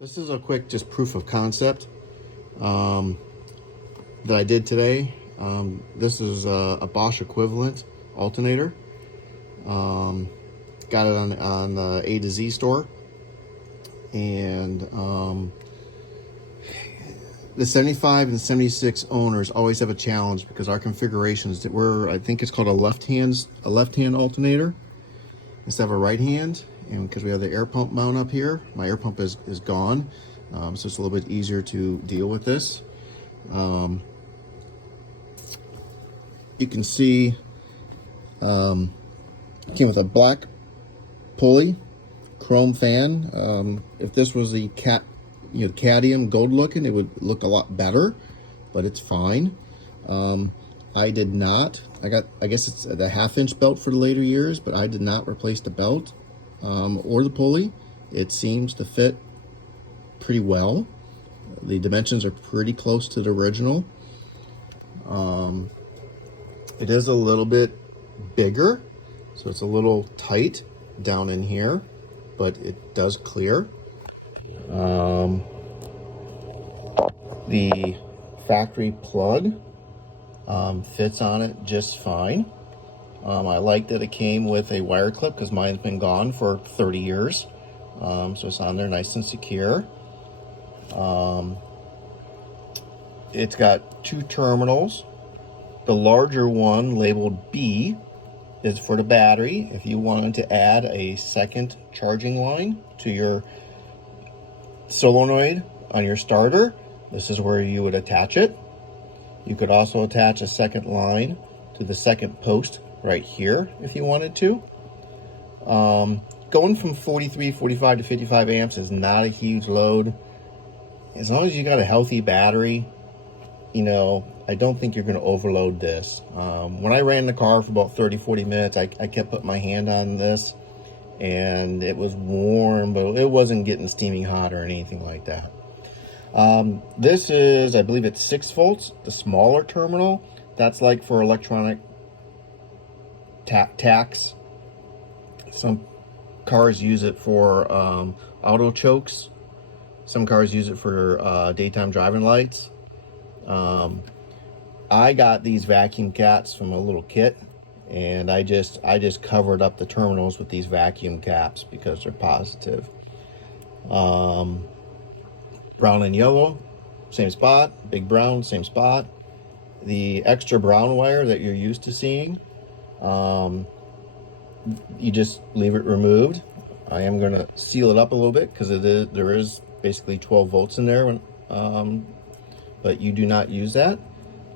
This is a quick just proof of concept that I did today. This is a Bosch equivalent alternator. Got it on the A to Z store. And the 75 and 76 owners always have a challenge because our configurations that I think it's called a left-hand alternator instead of a right hand. And because we have the air pump mount up here, my air pump is gone. So it's a little bit easier to deal with this. You can see it came with a black pulley, chrome fan. If this was the cadmium gold looking, it would look a lot better, but it's fine. I did not. I guess it's the 1/2-inch belt for the later years, but I did not replace the belt or the pulley. It seems to fit pretty well. The dimensions are pretty close to the original. It is a little bit bigger, so it's a little tight down in here, but it does clear. The factory plug fits on it just fine. I like that it came with a wire clip because mine's been gone for 30 years. So it's on there nice and secure. It's got 2 terminals. The larger one labeled B is for the battery. If you wanted to add a second charging line to your solenoid on your starter, this is where you would attach it. You could also attach a second line to the second post right here if you wanted to. Going from 43, 45 to 55 amps is not a huge load. As long as you got a healthy battery, I don't think you're going to overload this. When I ran the car for about 30-40 minutes, I kept putting my hand on this and it was warm, but it wasn't getting steaming hot or anything like that. This is, I believe it's 6 volts, the smaller terminal. That's like for electronic tacks. Some cars use it for auto chokes. Some cars use it for daytime driving lights. I got these vacuum caps from a little kit, and I just covered up the terminals with these vacuum caps because they're positive. Brown and yellow, same spot. Big brown, same spot. The extra brown wire that you're used to seeing, you just leave it removed. I am going to seal it up a little bit because there is basically 12 volts in there, but you do not use that.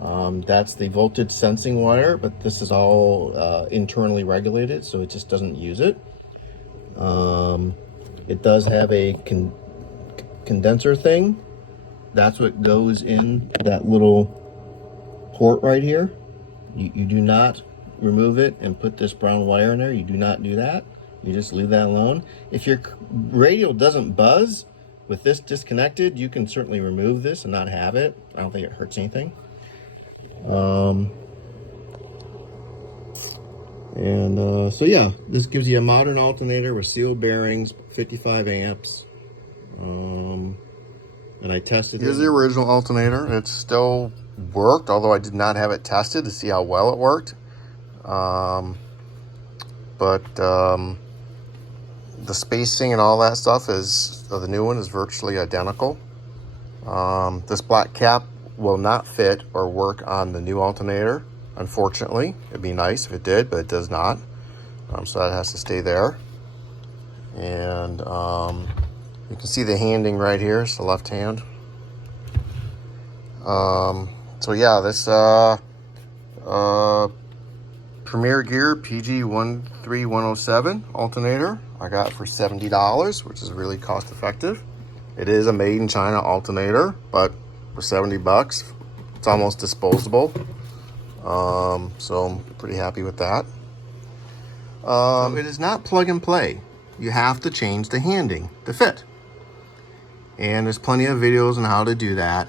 That's the voltage sensing wire, but this is all internally regulated, so it just doesn't use it. It does have a condenser thing. That's what goes in that little port right here. You do not remove it and put this brown wire in there. You do not do that. You just leave that alone. If your radio doesn't buzz with this disconnected, you can certainly remove this and not have it. I don't think it hurts anything. So yeah, this gives you a modern alternator with sealed bearings, 55 amps. And I tested it. Here's the original alternator. It still worked, although I did not have it tested to see how well it worked. The spacing and all that stuff of the new one is virtually identical. This black cap will not fit or work on the new alternator, unfortunately. It'd be nice if it did, but it does not. So that has to stay there. And you can see the handing right here. It's the left hand. So yeah, this Premier Gear PG13107 alternator I got for $70, which is really cost effective. It is a made in China alternator, but for 70 bucks, it's almost disposable. So I'm pretty happy with that. So it is not plug and play. You have to change the handing to fit. And there's plenty of videos on how to do that.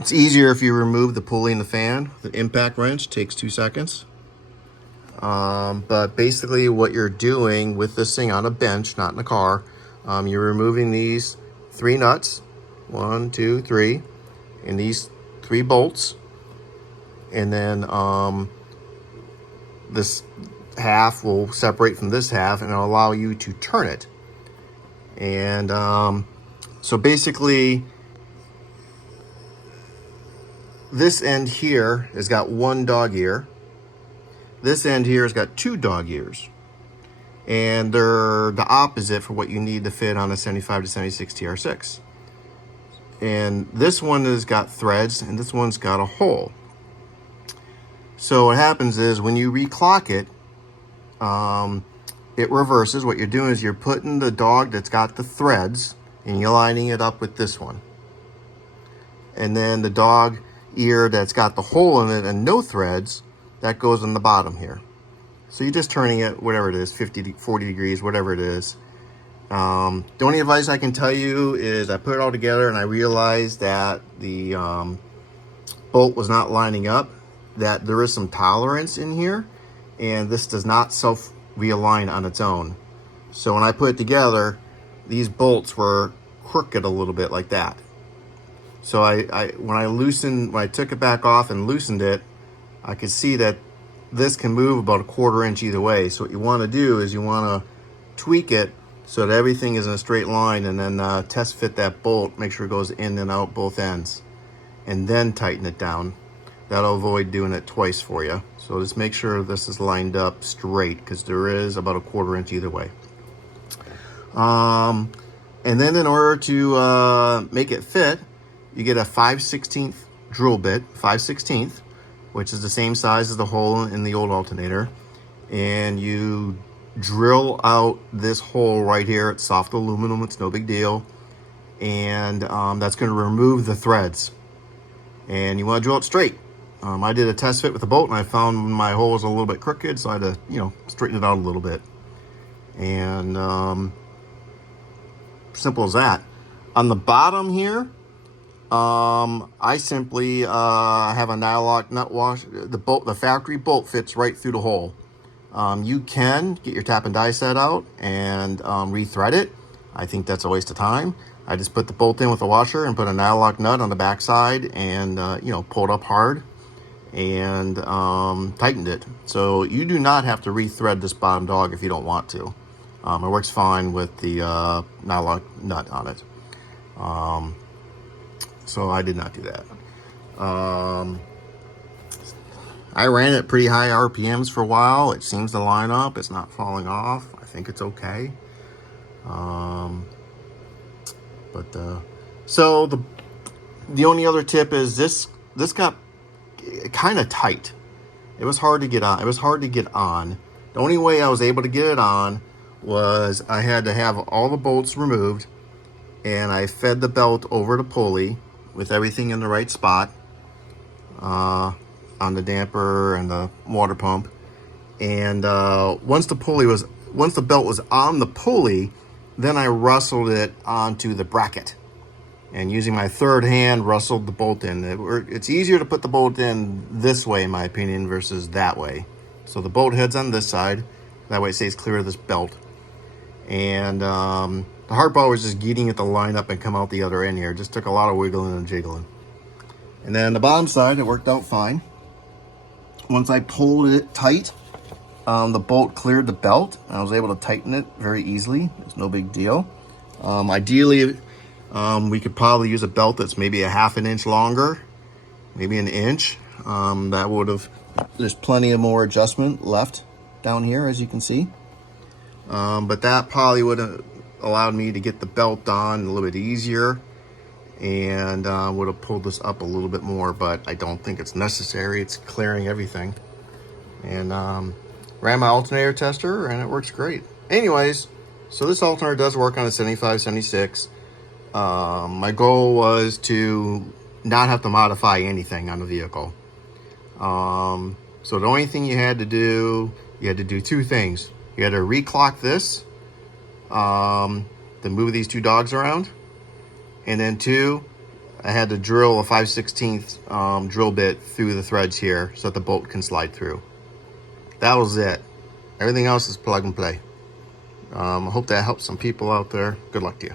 It's easier if you remove the pulley and the fan. The impact wrench takes 2 seconds. But basically what you're doing with this thing on a bench, not in a car, you're removing these 3 nuts, 1, 2, 3, and these 3 bolts. And then this half will separate from this half and it'll allow you to turn it. And so basically this end here has got 1 dog ear. This end here has got 2 dog ears. And they're the opposite for what you need to fit on a 75 to 76 TR6. And this one has got threads and this one's got a hole. So what happens is when you reclock it, it reverses. What you're doing is you're putting the dog that's got the threads and you're lining it up with this one. And then the dog ear that's got the hole in it and no threads, that goes on the bottom here. So you're just turning it, whatever it is, 50 to 40 degrees, whatever it is. The only advice I can tell you is I put it all together and I realized that the bolt was not lining up, that there is some tolerance in here, and this does not self-realign on its own. So when I put it together, these bolts were crooked a little bit like that. So when I took it back off and loosened it, I could see that this can move about a 1/4 inch either way. So what you want to do is you want to tweak it so that everything is in a straight line, and then test fit that bolt, make sure it goes in and out both ends, and then tighten it down. That'll avoid doing it twice for you. So just make sure this is lined up straight, because there is about a 1/4 inch either way. And then in order to make it fit, you get a 5/16 drill bit, 5/16, which is the same size as the hole in the old alternator. And you drill out this hole right here. It's soft aluminum, it's no big deal. And that's gonna remove the threads. And you wanna drill it straight. I did a test fit with the bolt and I found my hole was a little bit crooked, so I had to, straighten it out a little bit. And simple as that. On the bottom here, I simply have a nylock nut wash. The factory bolt fits right through the hole. You can get your tap and die set out and rethread it. I think that's a waste of time. I just put the bolt in with a washer and put a nylock nut on the back side and pulled up hard and tightened it. So you do not have to rethread this bottom dog if you don't want to. It works fine with the nylock nut on it. So I did not do that. I ran it pretty high RPMs for a while. It seems to line up. It's not falling off. I think it's okay. So the only other tip is this got kind of tight. It was hard to get on. The only way I was able to get it on was I had to have all the bolts removed, and I fed the belt over the pulley with everything in the right spot on the damper and the water pump. And once the belt was on the pulley, then I rustled it onto the bracket, and using my third hand rustled the bolt in. It's easier to put the bolt in this way, in my opinion, versus that way. So the bolt head's on this side, that way it stays clear of this belt. And the hard part was just getting it to line up and come out the other end here. It just took a lot of wiggling and jiggling. And then the bottom side, it worked out fine. Once I pulled it tight, the bolt cleared the belt. And I was able to tighten it very easily. It's no big deal. Ideally, we could probably use a belt that's maybe a 1/2 inch longer, maybe an inch. That would have, there's plenty of more adjustment left down here, as you can see. But that probably would have allowed me to get the belt on a little bit easier, and would have pulled this up a little bit more, but I don't think it's necessary. It's clearing everything. And ran my alternator tester and it works great. Anyways, so this alternator does work on a 75, 76. My goal was to not have to modify anything on the vehicle. So the only thing you had to do 2 things. You had to reclock this, to move these 2 dogs around. And then 2, I had to drill a 5/16 drill bit through the threads here so that the bolt can slide through. that was it. Everything else is plug and play. I hope that helps some people out there. Good luck to you.